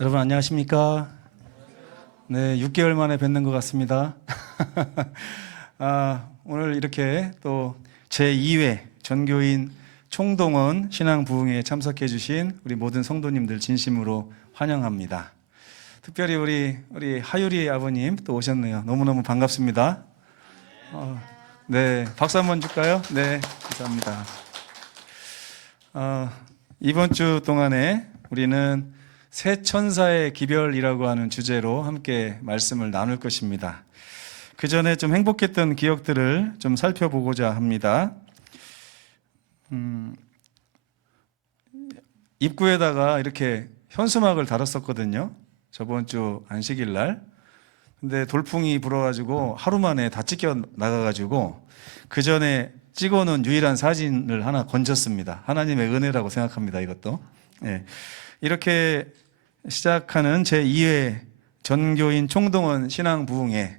여러분 안녕하십니까? 네, 6개월 만에 뵙는 것 같습니다. 오늘 이렇게 또 제2회 전교인 총동원 신앙부흥회에 참석해 주신 우리 모든 성도님들 진심으로 환영합니다. 특별히 우리 하유리 아버님 또 오셨네요. 너무너무 반갑습니다. 네, 박수 한번 줄까요? 네, 감사합니다. 이번 주 동안에 우리는 새 천사의 기별이라고 하는 주제로 함께 말씀을 나눌 것입니다. 그 전에 좀 행복했던 기억들을 좀 살펴보고자 합니다. 입구에다가 이렇게 현수막을 달았었거든요. 저번 주 안식일 날. 근데 돌풍이 불어가지고 하루 만에 다 찢겨 나가가지고 그 전에 찍어놓은 유일한 사진을 하나 건졌습니다. 하나님의 은혜라고 생각합니다. 이것도. 네. 이렇게 시작하는 제2회 전교인 총동원 신앙부흥회,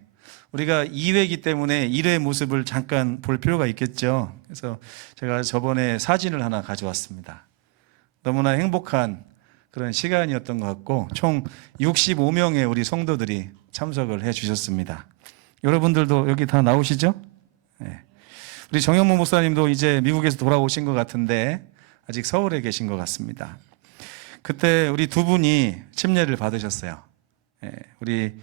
우리가 2회이기 때문에 1회 모습을 잠깐 볼 필요가 있겠죠. 그래서 제가 저번에 사진을 하나 가져왔습니다. 너무나 행복한 그런 시간이었던 것 같고 총 65명의 우리 성도들이 참석을 해 주셨습니다. 여러분들도 여기 다 나오시죠? 네. 우리 정영모 목사님도 이제 미국에서 돌아오신 것 같은데 아직 서울에 계신 것 같습니다. 그때 우리 두 분이 침례를 받으셨어요. 우리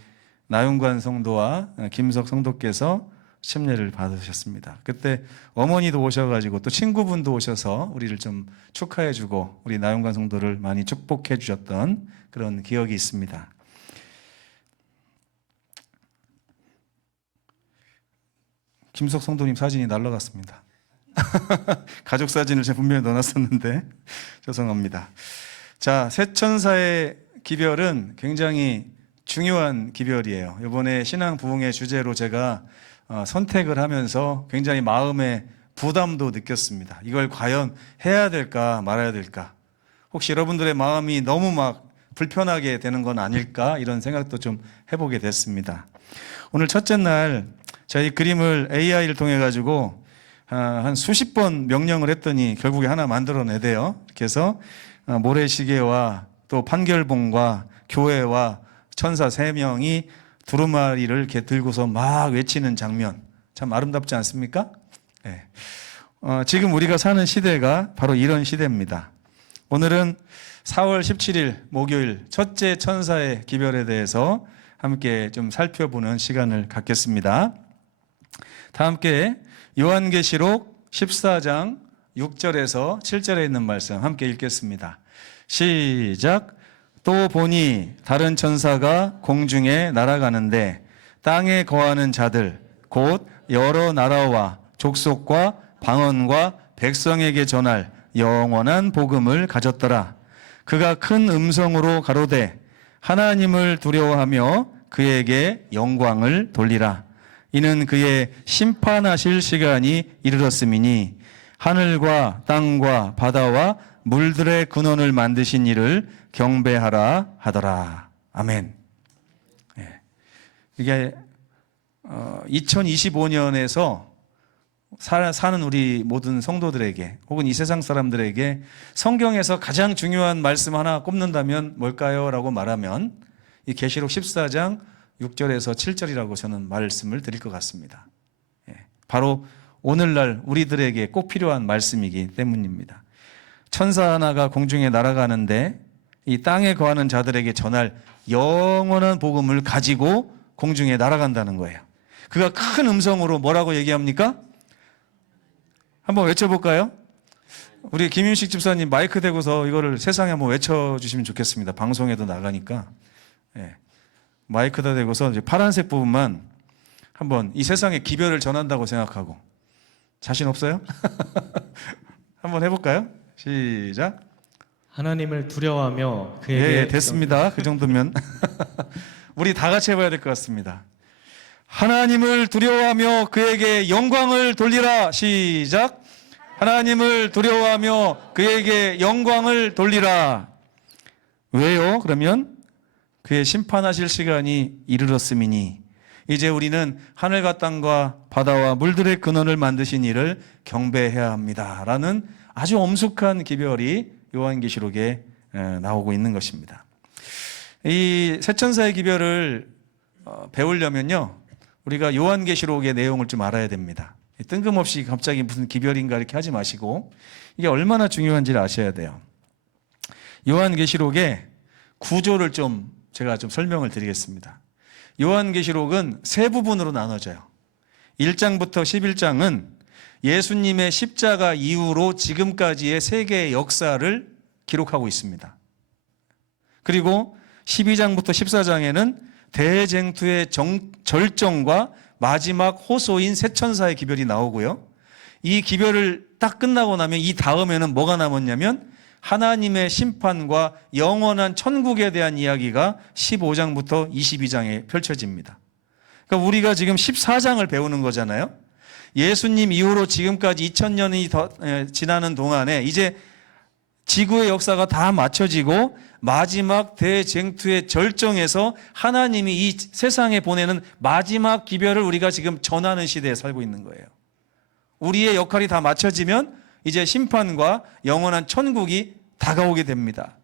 나윤관 성도와 김석 성도께서 침례를 받으셨습니다. 그때 어머니도 오셔가지고 또 친구분도 오셔서 우리를 좀 축하해주고 우리 나윤관 성도를 많이 축복해 주셨던 그런 기억이 있습니다. 김석 성도님 사진이 날라갔습니다. 가족 사진을 제가 분명히 넣어놨었는데 죄송합니다. 자, 새 천사의 기별은 굉장히 중요한 기별이에요. 이번에 신앙부흥의 주제로 제가 선택을 하면서 굉장히 마음에 부담도 느꼈습니다. 이걸 과연 해야 될까 말아야 될까? 혹시 여러분들의 마음이 너무 막 불편하게 되는 건 아닐까? 이런 생각도 좀 해보게 됐습니다. 오늘 첫째 날 저희 그림을 AI를 통해 가지고 한 수십 번 명령을 했더니 결국에 하나 만들어내대요. 이렇게 해서 모래시계와 또 판결봉과 교회와 천사 3명이 두루마리를 이렇게 들고서 막 외치는 장면, 참 아름답지 않습니까? 네. 지금 우리가 사는 시대가 바로 이런 시대입니다. 오늘은 4월 17일 목요일 첫째 천사의 기별에 대해서 함께 좀 살펴보는 시간을 갖겠습니다. 다 함께 요한계시록 14장 6절에서 7절에 있는 말씀 함께 읽겠습니다. 시작. 또 보니 다른 천사가 공중에 날아가는데 땅에 거하는 자들 곧 여러 나라와 족속과 방언과 백성에게 전할 영원한 복음을 가졌더라. 그가 큰 음성으로 가로되 하나님을 두려워하며 그에게 영광을 돌리라. 이는 그의 심판하실 시간이 이르렀음이니 하늘과 땅과 바다와 물들의 근원을 만드신 이를 경배하라 하더라. 아멘. 네. 이게 2025년에서 사는 우리 모든 성도들에게 혹은 이 세상 사람들에게 성경에서 가장 중요한 말씀 하나 꼽는다면 뭘까요? 라고 말하면 이 계시록 14장 6절에서 7절이라고 저는 말씀을 드릴 것 같습니다. 바로 오늘날 우리들에게 꼭 필요한 말씀이기 때문입니다. 천사 하나가 공중에 날아가는데 이 땅에 거하는 자들에게 전할 영원한 복음을 가지고 공중에 날아간다는 거예요. 그가 큰 음성으로 뭐라고 얘기합니까? 한번 외쳐볼까요? 우리 김윤식 집사님 마이크 대고서 이거를 세상에 한번 외쳐주시면 좋겠습니다. 방송에도 나가니까. 마이크다 대고서 이제 파란색 부분만 한번 이 세상의 기별을 전한다고 생각하고. 자신 없어요? 한번 해볼까요? 시작. 하나님을 두려워하며 그에게 예, 됐습니다. 그 정도면 우리 다 같이 해봐야 될 것 같습니다. 하나님을 두려워하며 그에게 영광을 돌리라. 시작. 하나님을 두려워하며 그에게 영광을 돌리라. 왜요? 그러면 그의 심판하실 시간이 이르렀음이니 이제 우리는 하늘과 땅과 바다와 물들의 근원을 만드신 이를 경배해야 합니다. 라는 아주 엄숙한 기별이 요한계시록에 나오고 있는 것입니다. 이 세천사의 기별을 배우려면요, 우리가 요한계시록의 내용을 좀 알아야 됩니다. 뜬금없이 갑자기 무슨 기별인가 이렇게 하지 마시고 이게 얼마나 중요한지를 아셔야 돼요. 요한계시록의 구조를 제가 좀 설명을 드리겠습니다. 요한계시록은 세 부분으로 나눠져요. 1장부터 11장은 예수님의 십자가 이후로 지금까지의 세계의 역사를 기록하고 있습니다. 그리고 12장부터 14장에는 대쟁투의 절정과 마지막 호소인 세천사의 기별이 나오고요. 이 기별을 딱 끝나고 나면 이 다음에는 뭐가 남았냐면 하나님의 심판과 영원한 천국에 대한 이야기가 15장부터 22장에 펼쳐집니다. 그러니까 우리가 지금 14장을 배우는 거잖아요. 예수님 이후로 지금까지 2000년이 지나는 동안에 이제 지구의 역사가 다 맞춰지고 마지막 대쟁투의 절정에서 하나님이 이 세상에 보내는 마지막 기별을 우리가 지금 전하는 시대에 살고 있는 거예요. 우리의 역할이 다 맞춰지면 이제 심판과 영원한 천국이 다가오게 됩니다.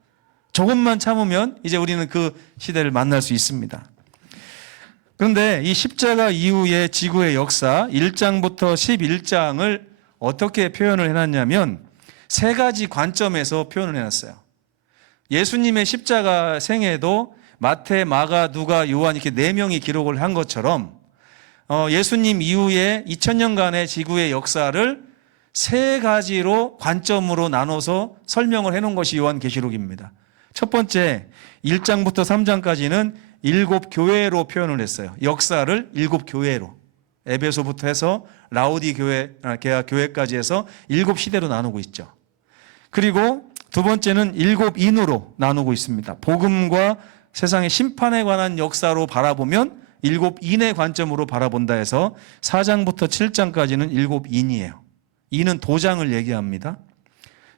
조금만 참으면 이제 우리는 그 시대를 만날 수 있습니다. 그런데 이 십자가 이후의 지구의 역사 1장부터 11장을 어떻게 표현을 해놨냐면 세 가지 관점에서 표현을 해놨어요. 예수님의 십자가 생애도 마태, 마가, 누가, 요한 이렇게 네 명이 기록을 한 것처럼 예수님 이후에 2000년간의 지구의 역사를 세 가지로 관점으로 나눠서 설명을 해놓은 것이 요한계시록입니다. 첫 번째 1장부터 3장까지는 7교회로 표현을 했어요. 역사를 7교회로 에베소부터 해서 라우디 교회까지 해서 7시대로 나누고 있죠. 그리고 두 번째는 7인으로 나누고 있습니다. 복음과 세상의 심판에 관한 역사로 바라보면 7인의 관점으로 바라본다 해서 4장부터 7장까지는 7인이에요. 인은 도장을 얘기합니다.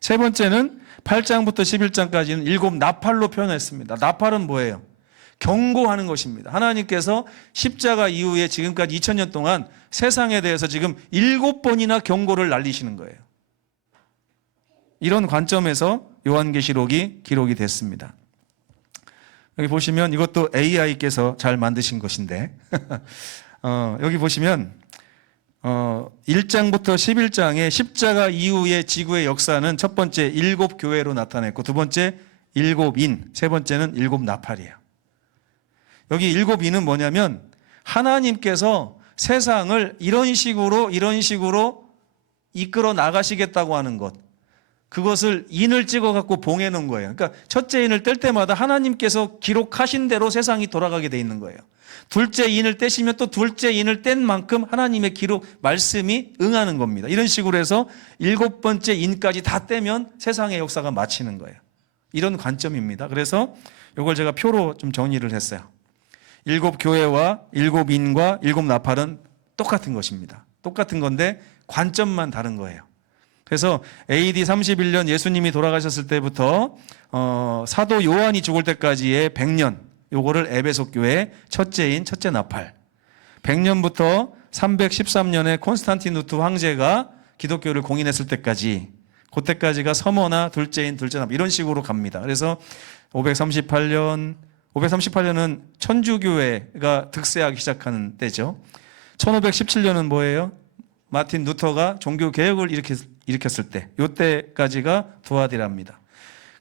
세 번째는 8장부터 11장까지는 7나팔로 표현했습니다. 나팔은 뭐예요? 경고하는 것입니다. 하나님께서 십자가 이후에 지금까지 2000년 동안 세상에 대해서 지금 7번이나 경고를 날리시는 거예요. 이런 관점에서 요한계시록이 기록이 됐습니다. 여기 보시면 이것도 AI께서 잘 만드신 것인데 여기 보시면 1장부터 11장의 십자가 이후의 지구의 역사는 첫 번째 7교회로 나타냈고 두 번째 7인, 세 번째는 7나팔이에요. 여기 7인은 뭐냐면 하나님께서 세상을 이런 식으로 이끌어 나가시겠다고 하는 것, 그것을 인을 찍어갖고 봉해 놓은 거예요. 그러니까 첫째 인을 뗄 때마다 하나님께서 기록하신 대로 세상이 돌아가게 돼 있는 거예요. 둘째 인을 떼시면 또 둘째 인을 뗀 만큼 하나님의 기록, 말씀이 응하는 겁니다. 이런 식으로 해서 7번째 인까지 다 떼면 세상의 역사가 마치는 거예요. 이런 관점입니다. 그래서 이걸 제가 표로 좀 정리를 했어요. 7교회와 7인과 7나팔은 똑같은 것입니다. 똑같은 건데 관점만 다른 거예요. 그래서 AD 31년 예수님이 돌아가셨을 때부터 사도 요한이 죽을 때까지의 100년, 요거를 에베소 교회 첫째인 첫째 나팔, 100년부터 313년에 콘스탄티누트 황제가 기독교를 공인했을 때까지, 그때까지가 서머나 둘째인 둘째 나팔, 이런 식으로 갑니다. 그래서 538년은 천주교회가 득세하기 시작하는 때죠. 1517년은 뭐예요? 마틴 루터가 종교 개혁을 일으켰을 때, 이때까지가 두아디랍니다.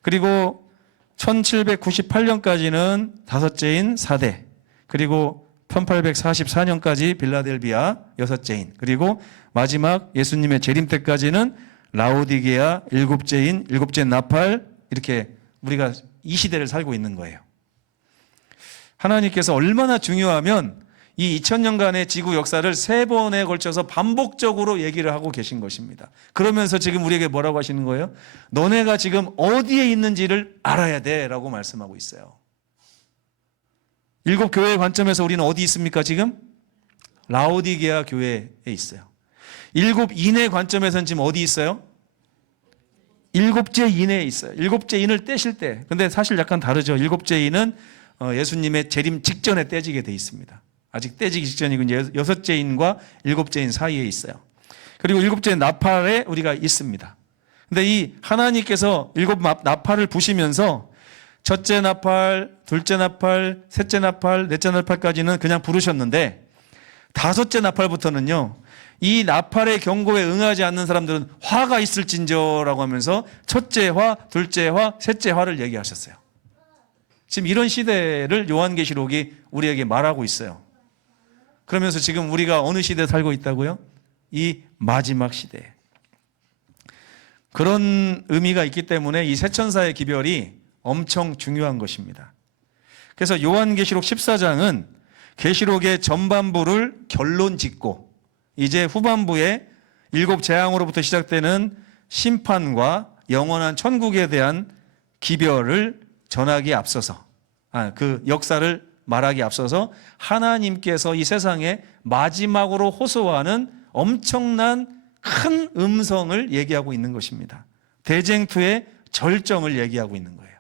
그리고 1798년까지는 다섯째인 사대, 그리고 1844년까지 빌라델비아 여섯째인, 그리고 마지막 예수님의 재림 때까지는 라오디게아 일곱째 나팔, 이렇게 우리가 이 시대를 살고 있는 거예요. 하나님께서 얼마나 중요하면 이 2000년간의 지구 역사를 3번에 걸쳐서 반복적으로 얘기를 하고 계신 것입니다. 그러면서 지금 우리에게 뭐라고 하시는 거예요? 너네가 지금 어디에 있는지를 알아야 돼 라고 말씀하고 있어요. 7교회의 관점에서 우리는 어디 있습니까 지금? 라오디게아 교회에 있어요. 7인의 관점에서는 지금 어디 있어요? 7째 인에 있어요. 7째 인을 떼실 때. 근데 사실 약간 다르죠. 7째 인은 예수님의 재림 직전에 떼지게 돼 있습니다. 아직 떼지기 직전이고 이제 6째 인과 7째 인 사이에 있어요. 그리고 7째 나팔에 우리가 있습니다. 근데 이 하나님께서 7 나팔을 부시면서 첫째 나팔, 둘째 나팔, 셋째 나팔, 넷째 나팔까지는 그냥 부르셨는데 다섯째 나팔부터는요, 이 나팔의 경고에 응하지 않는 사람들은 화가 있을진저라고 하면서 첫째 화, 둘째 화, 셋째 화를 얘기하셨어요. 지금 이런 시대를 요한계시록이 우리에게 말하고 있어요. 그러면서 지금 우리가 어느 시대에 살고 있다고요? 이 마지막 시대에. 그런 의미가 있기 때문에 이 세 천사의 기별이 엄청 중요한 것입니다. 그래서 요한계시록 14장은 계시록의 전반부를 결론 짓고 이제 후반부에 일곱 재앙으로부터 시작되는 심판과 영원한 천국에 대한 기별을 전하기에 앞서서 그 역사를 말하기에 앞서서 하나님께서 이 세상에 마지막으로 호소하는 엄청난 큰 음성을 얘기하고 있는 것입니다. 대쟁투의 절정을 얘기하고 있는 거예요.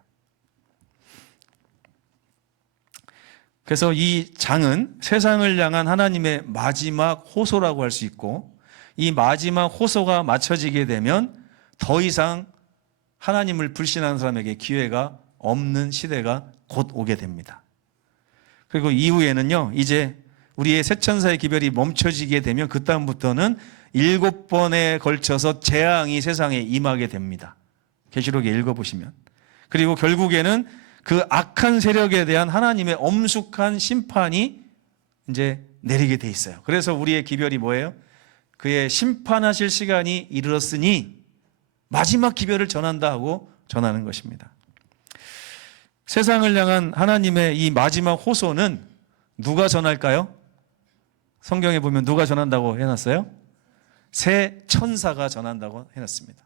그래서 이 장은 세상을 향한 하나님의 마지막 호소라고 할 수 있고, 이 마지막 호소가 맞춰지게 되면 더 이상 하나님을 불신하는 사람에게 기회가 없는 시대가 곧 오게 됩니다. 그리고 이후에는요, 이제 우리의 세 천사의 기별이 멈춰지게 되면 그 다음부터는 7번에 걸쳐서 재앙이 세상에 임하게 됩니다. 계시록에 읽어보시면. 그리고 결국에는 그 악한 세력에 대한 하나님의 엄숙한 심판이 이제 내리게 돼 있어요. 그래서 우리의 기별이 뭐예요? 그의 심판하실 시간이 이르렀으니 마지막 기별을 전한다 하고 전하는 것입니다. 세상을 향한 하나님의 이 마지막 호소는 누가 전할까요? 성경에 보면 누가 전한다고 해놨어요? 새 천사가 전한다고 해놨습니다.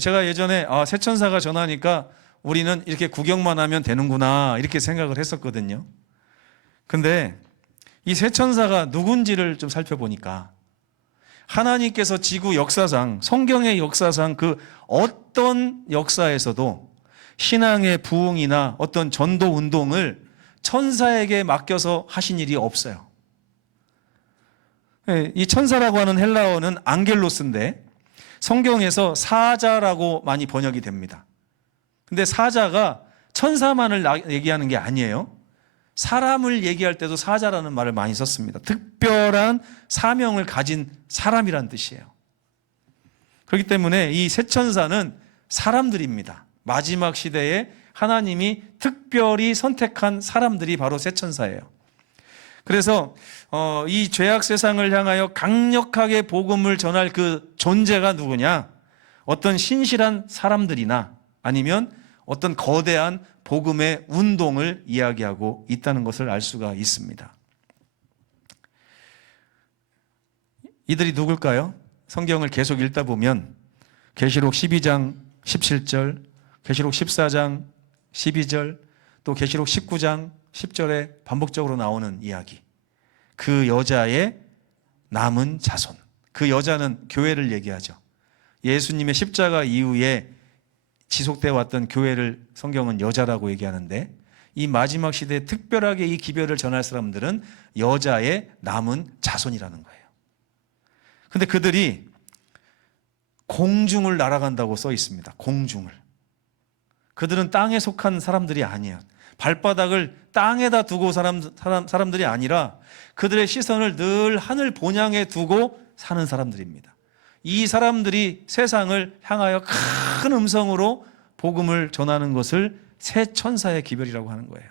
제가 예전에 새 천사가 전하니까 우리는 이렇게 구경만 하면 되는구나 이렇게 생각을 했었거든요. 근데 이 새 천사가 누군지를 좀 살펴보니까 하나님께서 지구 역사상, 성경의 역사상 그 어떤 역사에서도 신앙의 부흥이나 어떤 전도 운동을 천사에게 맡겨서 하신 일이 없어요. 이 천사라고 하는 헬라어는 앙겔로스인데 성경에서 사자라고 많이 번역이 됩니다. 근데 사자가 천사만을 얘기하는 게 아니에요. 사람을 얘기할 때도 사자라는 말을 많이 썼습니다. 특별한 사명을 가진 사람이란 뜻이에요. 그렇기 때문에 이 새 천사는 사람들입니다. 마지막 시대에 하나님이 특별히 선택한 사람들이 바로 새 천사예요. 그래서 이 죄악 세상을 향하여 강력하게 복음을 전할 그 존재가 누구냐? 어떤 신실한 사람들이나 아니면 어떤 거대한 복음의 운동을 이야기하고 있다는 것을 알 수가 있습니다. 이들이 누굴까요? 성경을 계속 읽다 보면 계시록 12장 17절, 계시록 14장 12절, 또 계시록 19장 10절에 반복적으로 나오는 이야기. 그 여자의 남은 자손. 그 여자는 교회를 얘기하죠. 예수님의 십자가 이후에 지속되어 왔던 교회를 성경은 여자라고 얘기하는데 이 마지막 시대에 특별하게 이 기별을 전할 사람들은 여자의 남은 자손이라는 거예요. 근데 그들이 공중을 날아간다고 써 있습니다. 공중을. 그들은 땅에 속한 사람들이 아니에요. 발바닥을 땅에다 두고 사람들이 아니라 그들의 시선을 늘 하늘 본향에 두고 사는 사람들입니다. 이 사람들이 세상을 향하여 큰 음성으로 복음을 전하는 것을 새 천사의 기별이라고 하는 거예요.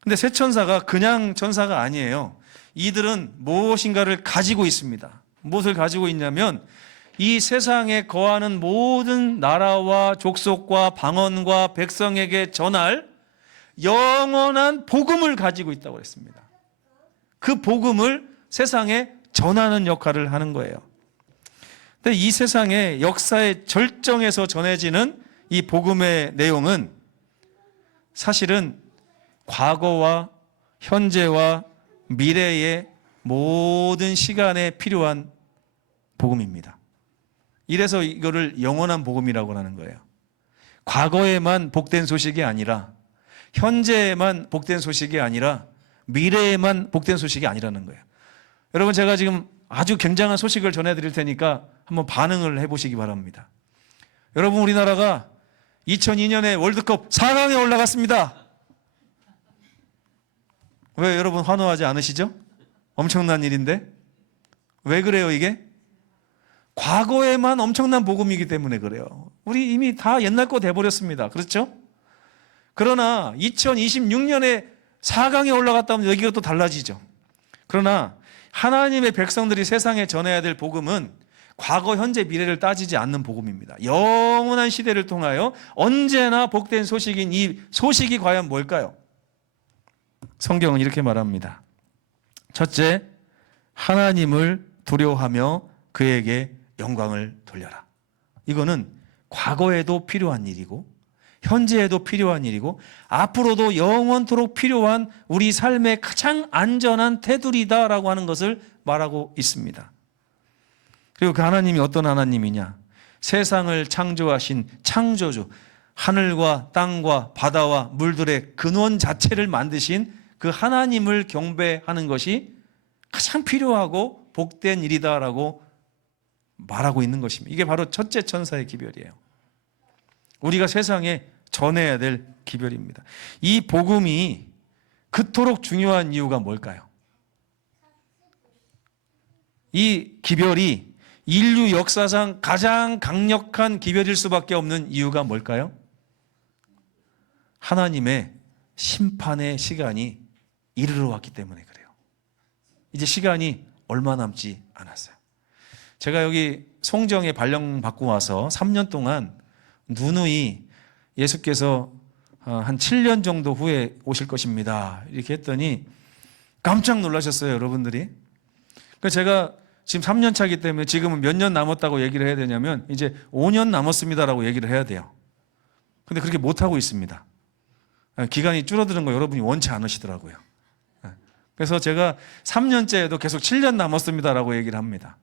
근데 새 천사가 그냥 천사가 아니에요. 이들은 무엇인가를 가지고 있습니다. 무엇을 가지고 있냐면 이 세상에 거하는 모든 나라와 족속과 방언과 백성에게 전할 영원한 복음을 가지고 있다고 했습니다. 그 복음을 세상에 전하는 역할을 하는 거예요. 근데 이 세상의 역사의 절정에서 전해지는 이 복음의 내용은 사실은 과거와 현재와 미래의 모든 시간에 필요한 복음입니다. 이래서 이거를 영원한 복음이라고 하는 거예요. 과거에만 복된 소식이 아니라 현재에만 복된 소식이 아니라 미래에만 복된 소식이 아니라는 거예요. 여러분, 제가 지금 아주 굉장한 소식을 전해드릴 테니까 한번 반응을 해보시기 바랍니다. 여러분, 우리나라가 2002년에 월드컵 4강에 올라갔습니다. 왜 여러분 환호하지 않으시죠? 엄청난 일인데. 왜 그래요 이게? 과거에만 엄청난 복음이기 때문에 그래요. 우리 이미 다 옛날 거 돼버렸습니다. 그렇죠? 그러나 2026년에 4강에 올라갔다면 여기가 또 달라지죠. 그러나 하나님의 백성들이 세상에 전해야 될 복음은 과거, 현재, 미래를 따지지 않는 복음입니다. 영원한 시대를 통하여 언제나 복된 소식인 이 소식이 과연 뭘까요? 성경은 이렇게 말합니다. 첫째, 하나님을 두려워하며 그에게 영광을 돌려라. 이거는 과거에도 필요한 일이고 현재에도 필요한 일이고 앞으로도 영원토록 필요한 우리 삶의 가장 안전한 테두리다라고 하는 것을 말하고 있습니다. 그리고 그 하나님이 어떤 하나님이냐? 세상을 창조하신 창조주, 하늘과 땅과 바다와 물들의 근원 자체를 만드신 그 하나님을 경배하는 것이 가장 필요하고 복된 일이다라고 말하고 있는 것입니다. 이게 바로 첫째 천사의 기별이에요. 우리가 세상에 전해야 될 기별입니다. 이 복음이 그토록 중요한 이유가 뭘까요? 이 기별이 인류 역사상 가장 강력한 기별일 수밖에 없는 이유가 뭘까요? 하나님의 심판의 시간이 이르러 왔기 때문에 그래요. 이제 시간이 얼마 남지 않았어요. 제가 여기 송정에 발령받고 와서 3년 동안 누누이 예수께서 한 7년 정도 후에 오실 것입니다. 이렇게 했더니 깜짝 놀라셨어요, 여러분들이. 그러니까 제가 지금 3년 차기 때문에 지금은 몇 년 남았다고 얘기를 해야 되냐면 이제 5년 남았습니다라고 얘기를 해야 돼요. 근데 그렇게 못하고 있습니다. 기간이 줄어드는 거 여러분이 원치 않으시더라고요. 그래서 제가 3년째에도 계속 7년 남았습니다라고 얘기를 합니다.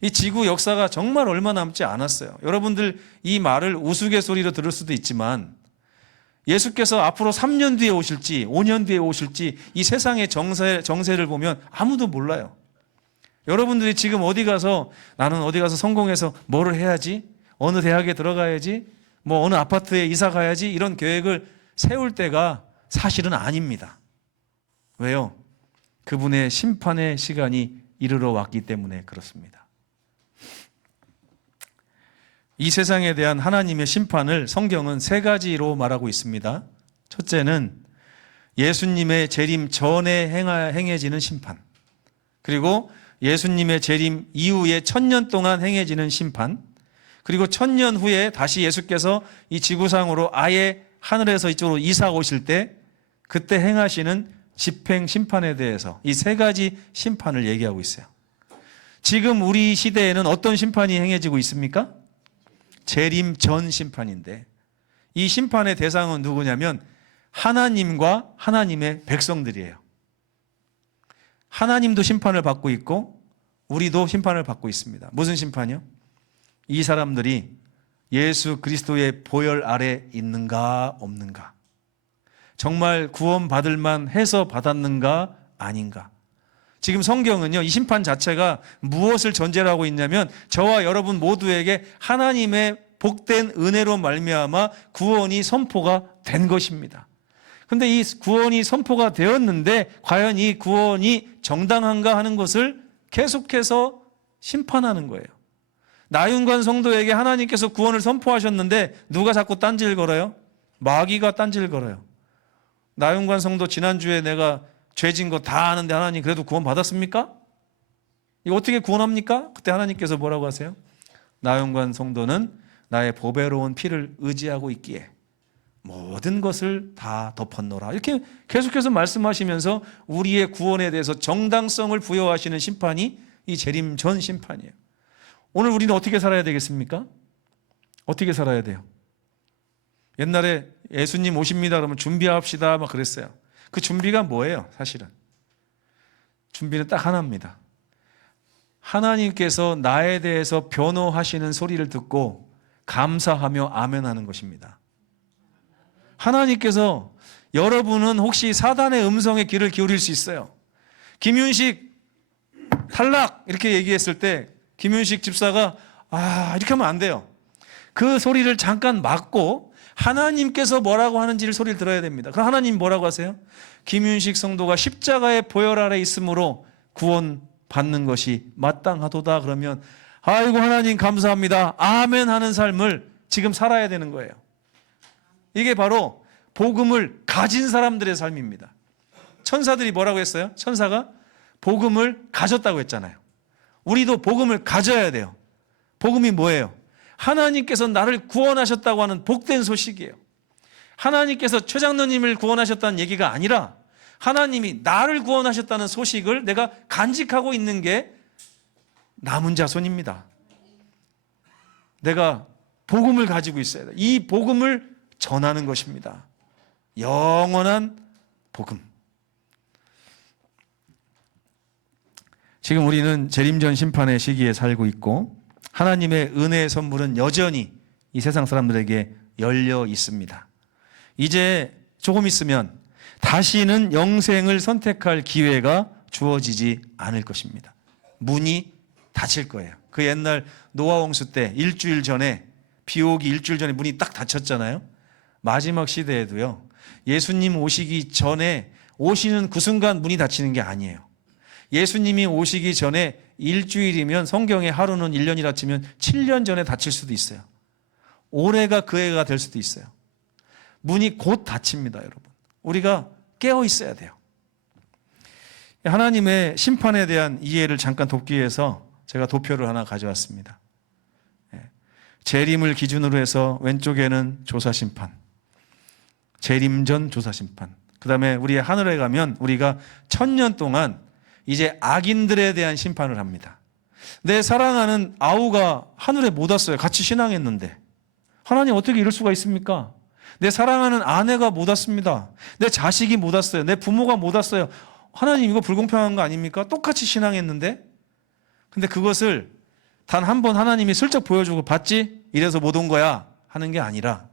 이 지구 역사가 정말 얼마 남지 않았어요. 여러분들 이 말을 우스갯소리로 들을 수도 있지만 예수께서 앞으로 3년 뒤에 오실지 5년 뒤에 오실지 이 세상의 정세를 보면 아무도 몰라요. 여러분들이 지금 어디 가서 나는 어디 가서 성공해서 뭐를 해야지, 어느 대학에 들어가야지, 뭐 어느 아파트에 이사 가야지 이런 계획을 세울 때가 사실은 아닙니다. 왜요? 그분의 심판의 시간이 이르러 왔기 때문에 그렇습니다. 이 세상에 대한 하나님의 심판을 성경은 세 가지로 말하고 있습니다. 첫째는 예수님의 재림 전에 행해지는 심판, 그리고 예수님의 재림 이후에 1000년 동안 행해지는 심판, 그리고 1000년 후에 다시 예수께서 이 지구상으로 아예 하늘에서 이쪽으로 이사 오실 때 그때 행하시는 집행 심판에 대해서 이 세 가지 심판을 얘기하고 있어요. 지금 우리 시대에는 어떤 심판이 행해지고 있습니까? 재림 전 심판인데 이 심판의 대상은 누구냐면 하나님과 하나님의 백성들이에요. 하나님도 심판을 받고 있고 우리도 심판을 받고 있습니다. 무슨 심판이요? 이 사람들이 예수 그리스도의 보혈 아래 있는가 없는가, 정말 구원받을 만해서 받았는가 아닌가. 지금 성경은요 이 심판 자체가 무엇을 전제로 하고 있냐면 저와 여러분 모두에게 하나님의 복된 은혜로 말미암아 구원이 선포가 된 것입니다. 그런데 이 구원이 선포가 되었는데 과연 이 구원이 정당한가 하는 것을 계속해서 심판하는 거예요. 나윤관 성도에게 하나님께서 구원을 선포하셨는데 누가 자꾸 딴지를 걸어요? 마귀가 딴지를 걸어요. 나윤관 성도 지난주에 내가 죄진 거 다 아는데 하나님 그래도 구원 받았습니까? 이거 어떻게 구원합니까? 그때 하나님께서 뭐라고 하세요? 나윤관 성도는 나의 보배로운 피를 의지하고 있기에 모든 것을 다 덮었노라. 이렇게 계속해서 말씀하시면서 우리의 구원에 대해서 정당성을 부여하시는 심판이 이 재림 전 심판이에요. 오늘 우리는 어떻게 살아야 되겠습니까? 어떻게 살아야 돼요? 옛날에 예수님 오십니다 그러면 준비합시다 막 그랬어요. 그 준비가 뭐예요? 사실은 준비는 딱 하나입니다. 하나님께서 나에 대해서 변호하시는 소리를 듣고 감사하며 아멘하는 것입니다. 하나님께서 여러분은 혹시 사단의 음성에 귀를 기울일 수 있어요. 김윤식 탈락 이렇게 얘기했을 때 김윤식 집사가 이렇게 하면 안 돼요. 그 소리를 잠깐 막고 하나님께서 뭐라고 하는지를 소리를 들어야 됩니다. 그럼 하나님 뭐라고 하세요? 김윤식 성도가 십자가의 보혈 아래 있으므로 구원 받는 것이 마땅하도다. 그러면 아이고 하나님 감사합니다. 아멘 하는 삶을 지금 살아야 되는 거예요. 이게 바로 복음을 가진 사람들의 삶입니다. 천사들이 뭐라고 했어요? 천사가 복음을 가졌다고 했잖아요. 우리도 복음을 가져야 돼요. 복음이 뭐예요? 하나님께서 나를 구원하셨다고 하는 복된 소식이에요. 하나님께서 최장로님을 구원하셨다는 얘기가 아니라 하나님이 나를 구원하셨다는 소식을 내가 간직하고 있는 게 남은 자손입니다. 내가 복음을 가지고 있어야 돼요. 이 복음을 전하는 것입니다. 영원한 복음. 지금 우리는 재림전 심판의 시기에 살고 있고 하나님의 은혜의 선물은 여전히 이 세상 사람들에게 열려 있습니다. 이제 조금 있으면 다시는 영생을 선택할 기회가 주어지지 않을 것입니다. 문이 닫힐 거예요. 그 옛날 노아 홍수 때 일주일 전에 비 오기 일주일 전에 문이 딱 닫혔잖아요. 마지막 시대에도요. 예수님 오시기 전에 오시는 그 순간 문이 닫히는 게 아니에요. 예수님이 오시기 전에 일주일이면 성경의 하루는 1년이라 치면 7년 전에 닫힐 수도 있어요. 올해가 그 해가 될 수도 있어요. 문이 곧 닫힙니다, 여러분. 우리가 깨어 있어야 돼요. 하나님의 심판에 대한 이해를 잠깐 돕기 위해서 제가 도표를 하나 가져왔습니다. 재림을 기준으로 해서 왼쪽에는 조사심판, 재림전 조사심판. 그 다음에 우리 하늘에 가면 우리가 1000년 동안 이제 악인들에 대한 심판을 합니다. 내 사랑하는 아우가 하늘에 못 왔어요. 같이 신앙했는데. 하나님 어떻게 이럴 수가 있습니까? 내 사랑하는 아내가 못 왔습니다. 내 자식이 못 왔어요. 내 부모가 못 왔어요. 하나님 이거 불공평한 거 아닙니까? 똑같이 신앙했는데. 근데 그것을 단 한 번 하나님이 슬쩍 보여주고 봤지? 이래서 못 온 거야 하는 게 아니라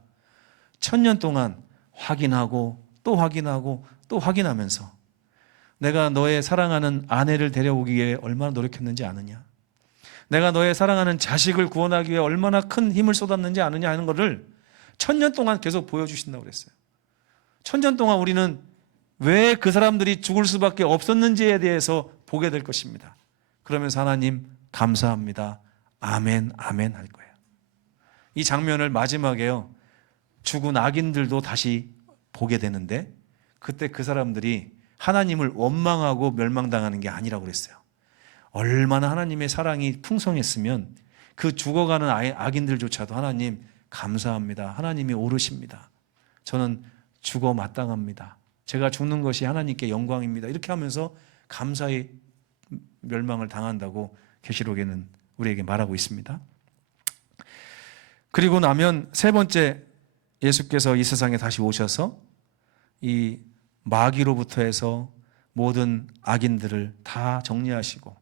1000년 동안 확인하고 또 확인하고 또 확인하면서 내가 너의 사랑하는 아내를 데려오기 위해 얼마나 노력했는지 아느냐? 내가 너의 사랑하는 자식을 구원하기 위해 얼마나 큰 힘을 쏟았는지 아느냐 하는 것을 1000년 동안 계속 보여주신다고 그랬어요. 1000년 동안 우리는 왜 그 사람들이 죽을 수밖에 없었는지에 대해서 보게 될 것입니다. 그러면서 하나님 감사합니다. 아멘, 아멘 할 거예요. 이 장면을 마지막에요. 죽은 악인들도 다시 보게 되는데 그때 그 사람들이 하나님을 원망하고 멸망당하는 게 아니라고 그랬어요. 얼마나 하나님의 사랑이 풍성했으면 그 죽어가는 악인들조차도 하나님 감사합니다. 하나님이 오르십니다. 저는 죽어 마땅합니다. 제가 죽는 것이 하나님께 영광입니다. 이렇게 하면서 감사의 멸망을 당한다고 계시록에는 우리에게 말하고 있습니다. 그리고 나면 세 번째 예수께서 이 세상에 다시 오셔서 이 마귀로부터 해서 모든 악인들을 다 정리하시고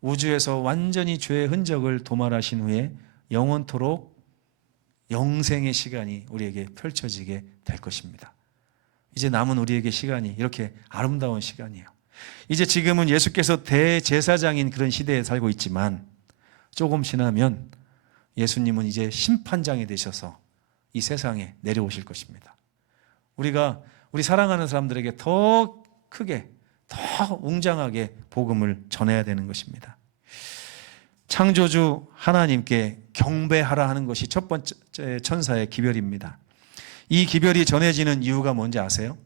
우주에서 완전히 죄의 흔적을 도말하신 후에 영원토록 영생의 시간이 우리에게 펼쳐지게 될 것입니다. 이제 남은 우리에게 시간이 이렇게 아름다운 시간이에요. 이제 지금은 예수께서 대제사장인 그런 시대에 살고 있지만 조금 지나면 예수님은 이제 심판장이 되셔서 이 세상에 내려오실 것입니다. 우리가 우리 사랑하는 사람들에게 더 크게, 더 웅장하게 복음을 전해야 되는 것입니다. 창조주 하나님께 경배하라 하는 것이 첫 번째 천사의 기별입니다. 이 기별이 전해지는 이유가 뭔지 아세요?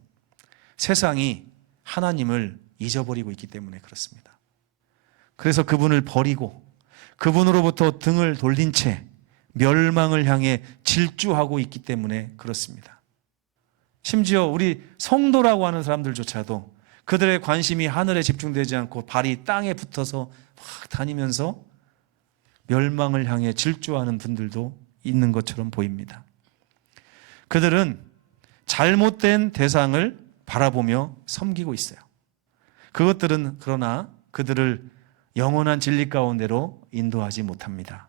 세상이 하나님을 잊어버리고 있기 때문에 그렇습니다. 그래서 그분을 버리고 그분으로부터 등을 돌린 채 멸망을 향해 질주하고 있기 때문에 그렇습니다. 심지어 우리 성도라고 하는 사람들조차도 그들의 관심이 하늘에 집중되지 않고 발이 땅에 붙어서 막 다니면서 멸망을 향해 질주하는 분들도 있는 것처럼 보입니다. 그들은 잘못된 대상을 바라보며 섬기고 있어요. 그것들은 그러나 그들을 영원한 진리 가운데로 인도하지 못합니다.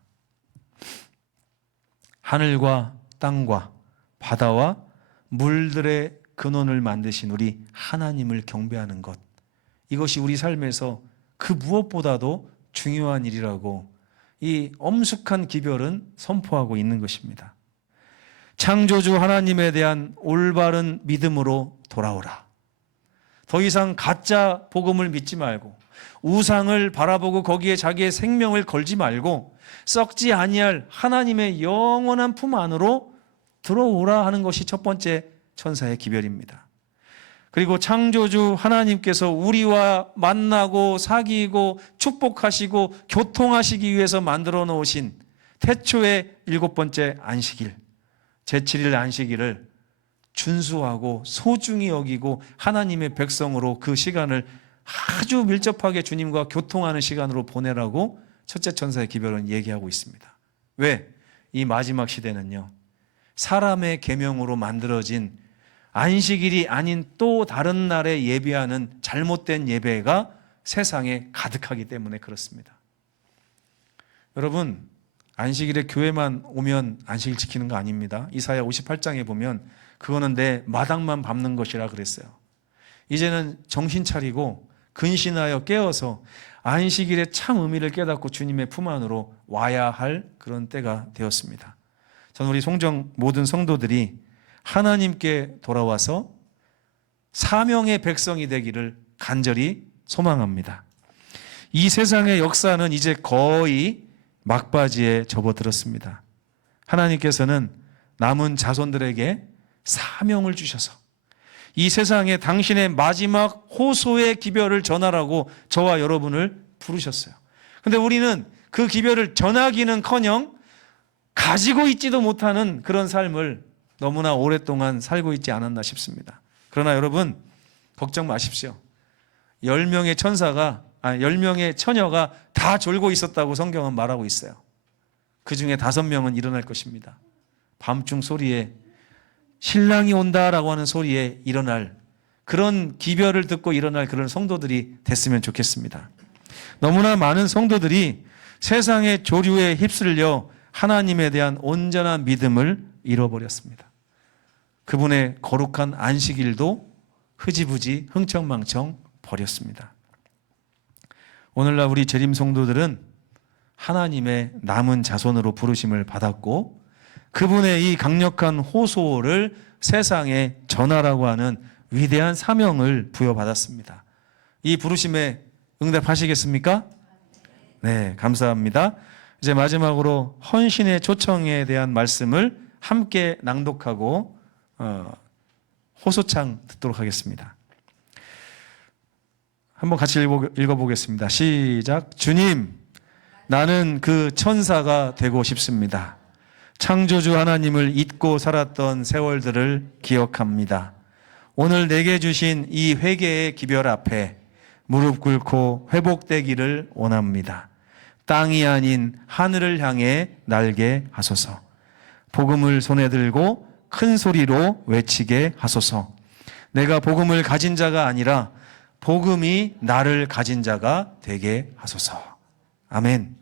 하늘과 땅과 바다와 물들의 근원을 만드신 우리 하나님을 경배하는 것, 이것이 우리 삶에서 그 무엇보다도 중요한 일이라고 이 엄숙한 기별은 선포하고 있는 것입니다. 창조주 하나님에 대한 올바른 믿음으로 돌아오라. 더 이상 가짜 복음을 믿지 말고 우상을 바라보고 거기에 자기의 생명을 걸지 말고 썩지 아니할 하나님의 영원한 품 안으로 들어오라 하는 것이 첫 번째 천사의 기별입니다. 그리고 창조주 하나님께서 우리와 만나고 사귀고 축복하시고 교통하시기 위해서 만들어 놓으신 태초의 7번째 안식일, 제7일 안식일을 준수하고 소중히 여기고 하나님의 백성으로 그 시간을 아주 밀접하게 주님과 교통하는 시간으로 보내라고 첫째 천사의 기별은 얘기하고 있습니다. 왜? 이 마지막 시대는요, 사람의 계명으로 만들어진 안식일이 아닌 또 다른 날에 예배하는 잘못된 예배가 세상에 가득하기 때문에 그렇습니다. 여러분, 안식일에 교회만 오면 안식일 지키는 거 아닙니다. 이사야 58장에 보면 그거는 내 마당만 밟는 것이라 그랬어요. 이제는 정신 차리고 근신하여 깨어서 안식일의 참 의미를 깨닫고 주님의 품 안으로 와야 할 그런 때가 되었습니다. 저는 우리 송정 모든 성도들이 하나님께 돌아와서 사명의 백성이 되기를 간절히 소망합니다. 이 세상의 역사는 이제 거의 막바지에 접어들었습니다. 하나님께서는 남은 자손들에게 사명을 주셔서 이 세상에 당신의 마지막 호소의 기별을 전하라고 저와 여러분을 부르셨어요. 그런데 우리는 그 기별을 전하기는커녕 가지고 있지도 못하는 그런 삶을 너무나 오랫동안 살고 있지 않았나 싶습니다. 그러나 여러분, 걱정 마십시오. 10명의 처녀가 다 졸고 있었다고 성경은 말하고 있어요. 그 중에 5명은 일어날 것입니다. 밤중 소리에, 신랑이 온다라고 하는 소리에 일어날, 그런 기별을 듣고 일어날 그런 성도들이 됐으면 좋겠습니다. 너무나 많은 성도들이 세상의 조류에 휩쓸려 하나님에 대한 온전한 믿음을 잃어버렸습니다. 그분의 거룩한 안식일도 흐지부지 흥청망청 버렸습니다. 오늘날 우리 재림 성도들은 하나님의 남은 자손으로 부르심을 받았고 그분의 이 강력한 호소를 세상에 전하라고 하는 위대한 사명을 부여받았습니다. 이 부르심에 응답하시겠습니까? 네, 감사합니다. 이제 마지막으로 헌신의 초청에 대한 말씀을 함께 낭독하고 호소창 듣도록 하겠습니다. 한번 같이 읽어보겠습니다. 시작. 주님, 나는 그 천사가 되고 싶습니다. 창조주 하나님을 잊고 살았던 세월들을 기억합니다. 오늘 내게 주신 이 회개의 기별 앞에 무릎 꿇고 회복되기를 원합니다. 땅이 아닌 하늘을 향해 날게 하소서. 복음을 손에 들고 큰 소리로 외치게 하소서. 내가 복음을 가진 자가 아니라 복음이 나를 가진 자가 되게 하소서. 아멘.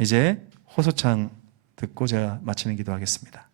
이제 호소창 듣고 제가 마치는 기도하겠습니다.